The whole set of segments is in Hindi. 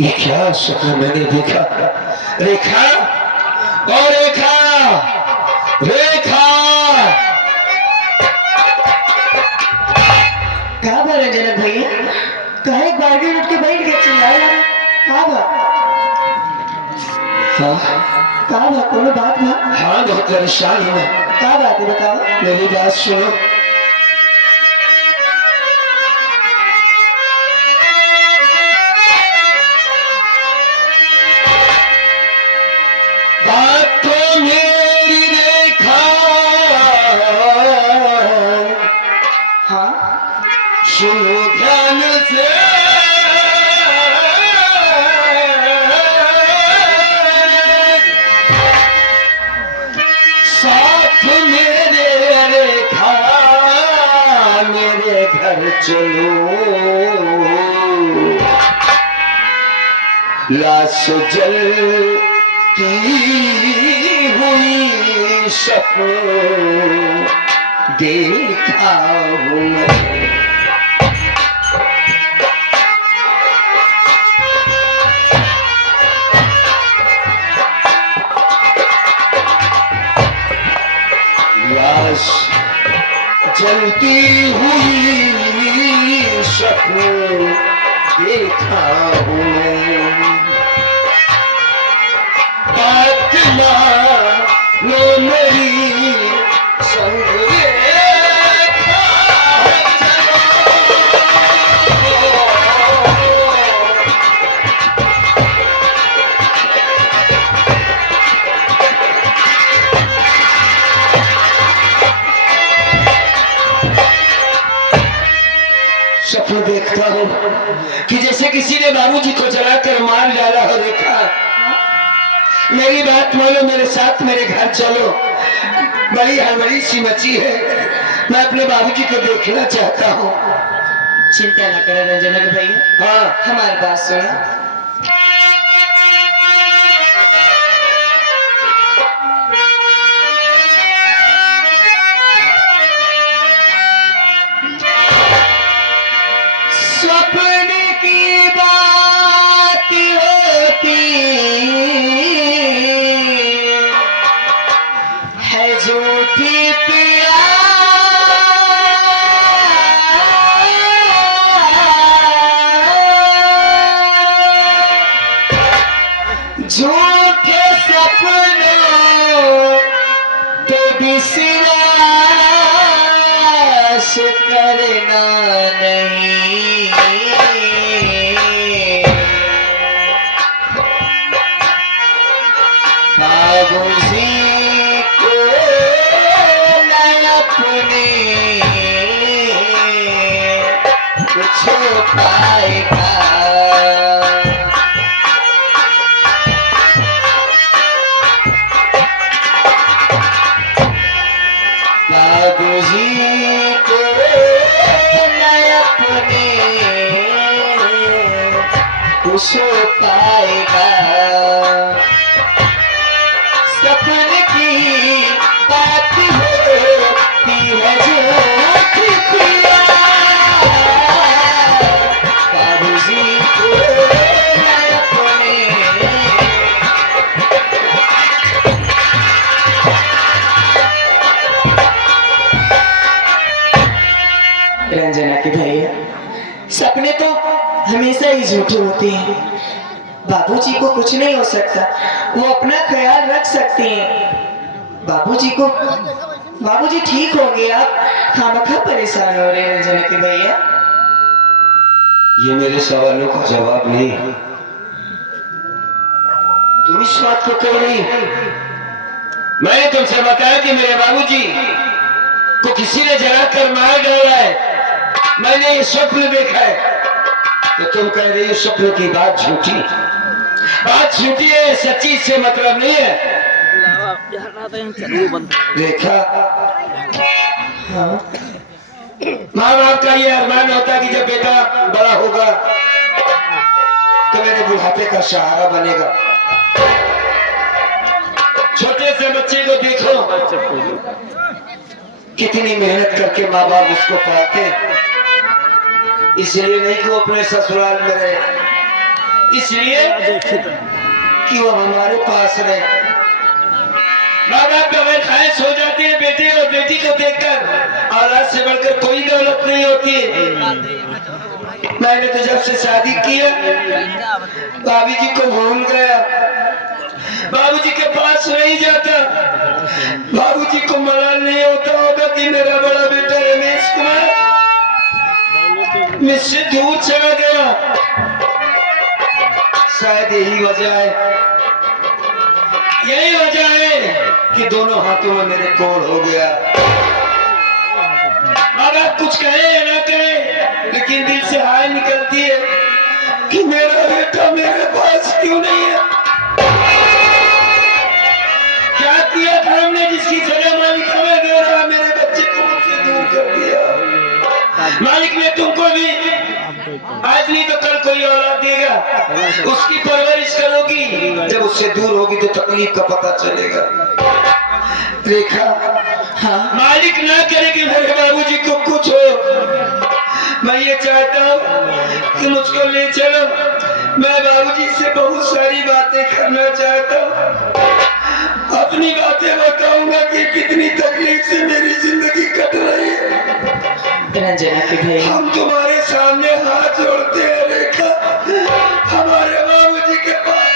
ये क्या सपना मैंने देखा? रेखा और रेखा, रेखा कहा बा रंजना भैया? कहा एक बार भी उठ के बैठ गए चिल्ला रहा? कहा बा? हाँ कहा बा? कोनो बात बा? हाँ, बहुत परेशान हूँ। क्या बात है बताओ? मेरी बात सुनो। बात तो मेरी रेखा, हाँ सुनो ध्यान से। साथ मेरे रेखा, मेरे घर चलो। लाश जलती हुई सपन देखा हूँ मैं। लाश जलती हुई सपन देखा हूँ मैं। बात मानो मेरी संग रेखा सपना देखता हूँ कि जैसे किसी ने बाबूजी को जलाकर मार डाला हो। रेखा, मेरी बात मानो, मेरे साथ मेरे घर चलो। बड़ी हड़बड़ी सी मची है, मैं अपने बाबूजी को देखना चाहता हूँ। चिंता न करो रंजना भैया, हाँ, हमारी बात सुनो। सपने की बात होती है झूठी पिया, झूठे सपनों पे विश्वास करना नहीं। बाबूजी को अपने कुछ पाएगा। बाबूजी को अपने कुछ पाएगा। सपने की बात होती है झूठी पिया, बाबूजी को अपने रंजना के भैया, सपने तो हमेशा ही झूठे होते हैं। बाबूजी को कुछ नहीं हो सकता, वो अपना ख्याल रख सकते हैं। बाबूजी ठीक होंगे। आप खामखा परेशान हो रहे हैं रंजना के भैया। ये मेरे सवालों का जवाब नहीं। तुम इस बात को कह रही हो? मैंने तुमसे बताया कि मेरे बाबूजी को किसी ने जलाकर मार डाला है, मैंने ये स्वप्न देखा है। तो तुम कह रही हो स्वप्न की बात झूठी। बात झूठी है, सच्ची से मतलब नहीं है। देखा, माँ बाप का ये अरमान होता है कि जब बेटा बड़ा होगा तो मेरे बुढ़ापे का सहारा बनेगा। छोटे से बच्चे को देखो, कितनी मेहनत करके माँ बाप उसको पढ़ाते हैं। इसलिए नहीं कि वो अपने ससुराल में रहे, इसलिए कि वो हमारे पास रहे। माँ बाप बगैर खाए सो जाती है बेटे, और बेटी को देखकर औलाद से बढ़कर कोई दौलत नहीं होती है। मैंने तो जब से शादी किया भाभी जी को भूल गया, बाबूजी के पास नहीं जाता। बाबूजी को मलाल नहीं होता होगा कि मेरा बड़ा बेटा रमेश कुमार मुझसे दूर चला गया। शायद यही वजह है, यही वजह है कि दोनों हाथों में मेरे कोड़ हो गया। अगर कुछ कहे या ना कहे, लेकिन दिल से हाय निकलती है कि मेरा बेटा मेरे पास क्यों नहीं है। क्या किया था हमने जिसकी सजा मालिक हमें दे रहा, मेरे बच्चे को मुझसे दूर कर दिया। मालिक ने तुमको भी आज नहीं तो कल कोई औलाद देगा, उसकी परवरिश करोगी, जब उससे दूर होगी तो तकलीफ का पता चलेगा। रेखा, हाँ मालिक ना करे कि मेरे बाबूजी को कुछ हो। मैं ये चाहता हूँ कि मुझको ले चलो, मैं बाबूजी से बहुत सारी बातें करना चाहता हूँ। अपनी बातें बताऊंगा कि कितनी तकलीफ से मेरी जिंदगी कट रही है। रंजना के भाई, हम तुम्हारे सामने हाथ जोड़ते हैं रेखा, हमारे बाबूजी के पास।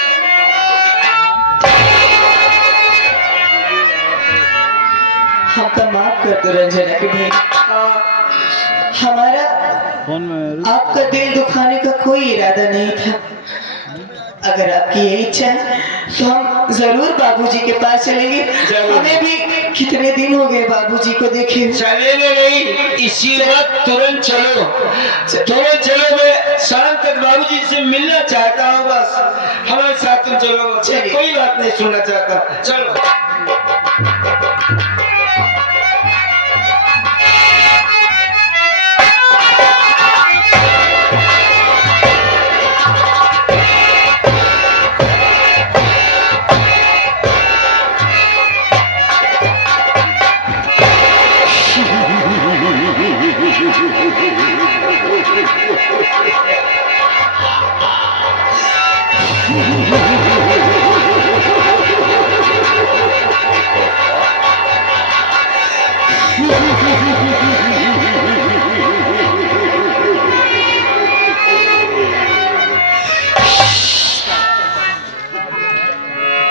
हमका माफ कर दो रंजना के भाई। हमारा आपका दिल दुखाने का कोई इरादा नहीं था। अगर आपकी ये इच्छा है तो हम जरूर बाबूजी के पास चलेंगे। हमें भी कितने दिन हो गए बाबूजी को देखे। चलेंगे नहीं, इसी वक्त तुरंत चलो, तुरंत चलो। मैं शाम तक बाबूजी से मिलना चाहता हूँ, बस हमारे साथ तुम चलो। कोई बात नहीं सुनना चाहता, चलो।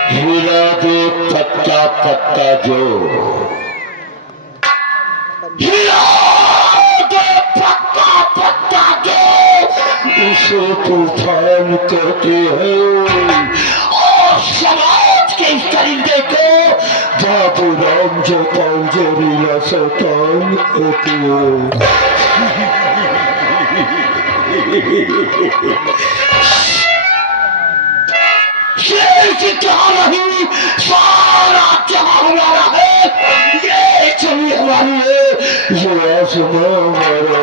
हिला दे पत्ता पत्ता जो, हिला दे पत्ता पत्ता जो, उसे तूफान कहते हैं। और समाज के इस परिंदे को बाबू राम जो जहरीला शैतान कहते हैं। नहीं, सारा जहां हमारा है, ये जमीन हमारी है, ये आसमां हमारा।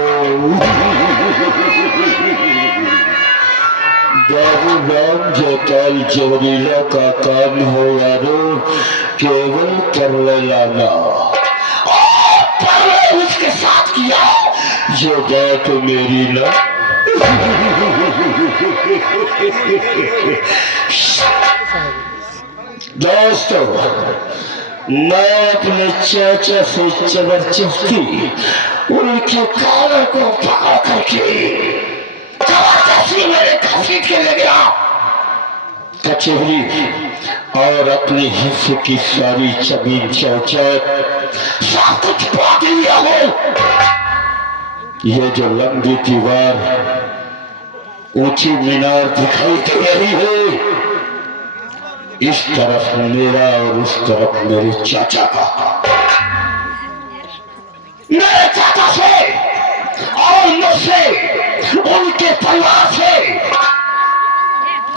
बाबू राम जोताल जहरीला का काम हो यारो, केवल परले लाना, और परले उसके साथ किया, ये बात मेरी ना। दोस्तों, मैं अपने चाचा से जबरदस्ती उनके कानों को पकड़ करके जबरदस्ती मेरे घसीट के ले गया कचहरी, और अपने हिस्से की सारी जमीन चौचौत सब कुछ बांट लिया हो। ये जो लंबी दीवार, ऊंची मीनार दिखाई दे रही है, इस तरफ मेरा और उस तरफ मेरे चाचा का। मेरे चाचा से और मुझसे, उनके परिवार से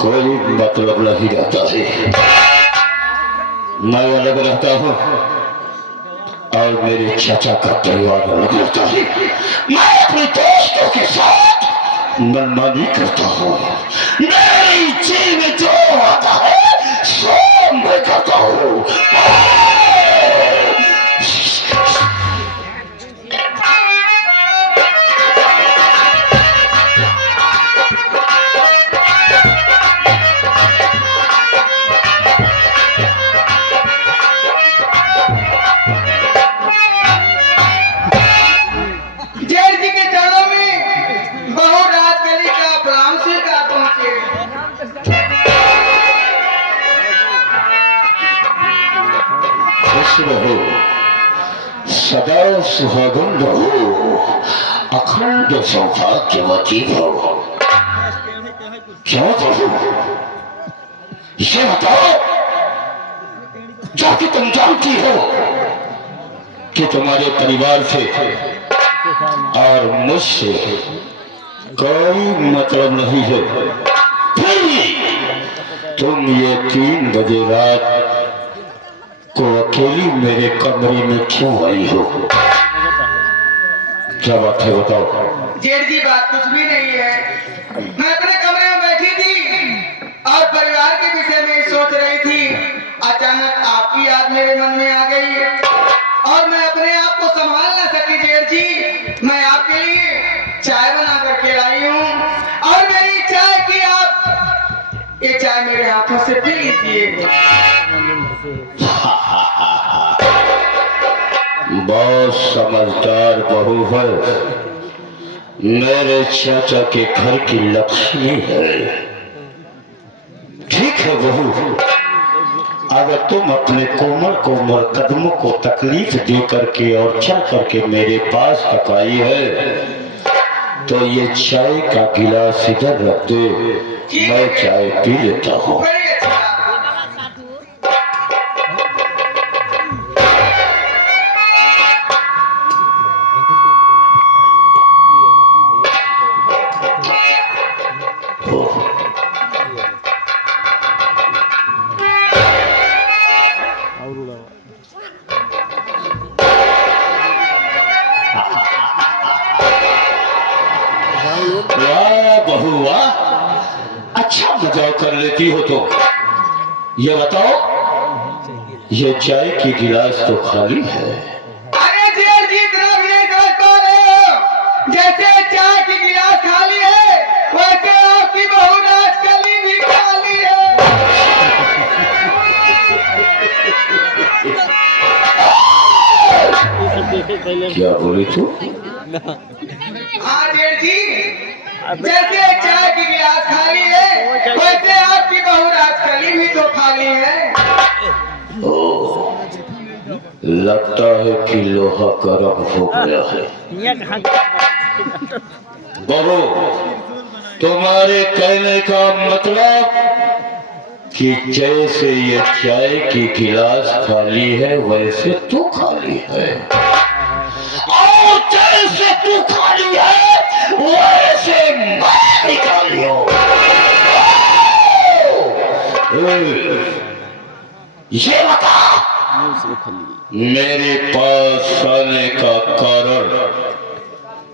कोई मतलब नहीं रहता है। मैं अलग रहता हूँ और मेरे चाचा का परिवार अलग रहता है। मैं अपने दोस्तों के साथ मनमानी करता हूँ, मेरी जी में जो आता है सो मैं करता हूँ। सदा सुहागन रहो, अखंड सौभाग्यवती भव। क्यों प्रभु, ये बताओ, जो कि तुम जानती हो कि तुम्हारे परिवार से और मुझसे कोई मतलब नहीं है, फिर भी तुम ये 3 बजे रात को अकेली मेरे कमरे में क्यों आई हो? क्या बात है बताओ। जेठ जी, बात कुछ भी नहीं है। मैं अपने कमरे में बैठी थी और परिवार के विषय में सोच रही थी। अचानक आपकी याद मेरे मन में आ गई और मैं अपने आप को संभाल न सकी। जेठ जी, मैं आपके लिए चाय बना करके लाई हूँ और मेरी चाय की आप ये चाय मेरे हाथों से पी लीजिए। बहुत समझदार बहू है, मेरे चाचा के घर की लक्ष्मी है। ठीक है बहू, अगर तुम अपने कोमल कोमल कदमों को तकलीफ दे करके और चल करके मेरे पास तक आई है, तो ये चाय का गिलास इधर रख दे, मैं चाय पी लेता हूँ। वाह बहू वाह, अच्छा मजाक कर लेती हो। तो ये बताओ, ये चाय की गिलास तो खाली है। अरे जेठ जी, इतना भी नहीं समझ पा रहे हो। जैसे चाय की गिलास खाली है, वैसे आपकी बहू नाचकली भी खाली है। क्या बोली तू? हाँ जेठ जी, जैसे चाय की गिलास खाली है, वैसे आपकी बहू नाचकली भी तो खाली है। ओ, लगता है कि लोहा गर्म हो गया है। बहू, तुम्हारे कहने का मतलब कि जैसे ये चाय की गिलास खाली है, वैसे तू खाली है, और जैसे तू खाली है, वैसे मैं भी खाली हूँ। ये बता, मेरे पास आने का कारण,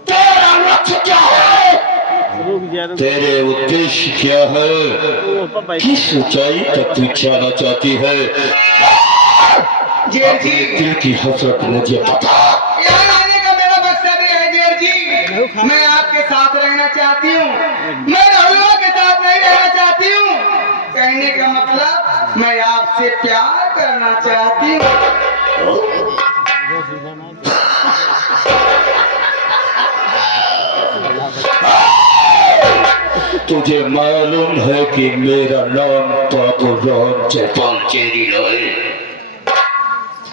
तेरा लक्ष्य क्या है? तेरे उद्देश्य क्या है? किस ऊंचाई तक तू जाना चाहती है? जेठ जी, दिल की हसरत मुझे बता। यहाँ आने का मेरा मकसद है जेठ जी, मैं आपके साथ रहना चाहती हूँ, मैं राहुलवा के साथ नहीं रहना चाहती हूँ। कहने का मतलब, मैं आपसे प्यार करना चाहती हूँ। तुझे मालूम है कि मेरा नाम बाबूराम जयपाल चेरीला है,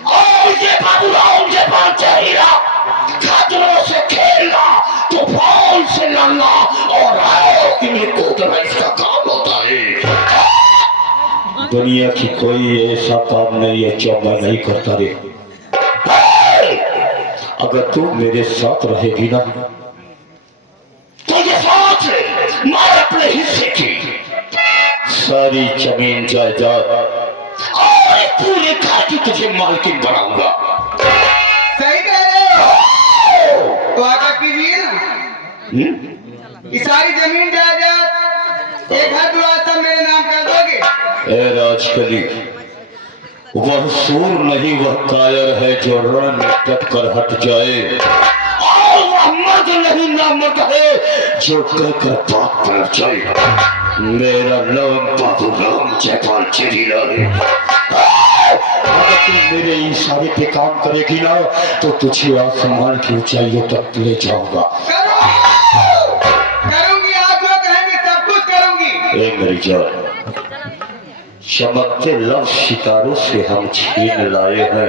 और ये बाबूराम जयपाल चेरीला खतरों से खेलना, तूफान से लड़ना और आग में कूदना इसका काम होता है। दुनिया की कोई ऐसा काम नहीं है जो मैं नहीं करता रे। अगर तू मेरे साथ रहेगी ना, तो ये सोच ले, मैं अपने हिस्से की सारी जमीन जायदाद और इस पूरे घर की तुझे मालकिन बनाऊंगा। सही कह रहे हो, तो आका कीजिए ना। ये सारी जमीन जायदाद, एक घर द्वार सब मेरे नाम कर दोगे? ए राजकली, वह सूर नहीं, वह कायर है जो रण में डट कर हट जाए, और वह मर्द नहीं, ना मर्द है जो कहकर बात पर जाए। मेरा नाम बाबूराम जयपाल चेरीला है। अगर तुम मेरे इशारे पे काम करेगी ना, तो तुझे आसमान की ऊंचाइयों तक ले जाऊंगा। करूंगी, आप जो कहेंगे सब कुछ करूंगी। ए मेरी जान, चमकते लव सितारों से हम छीन लाए हैं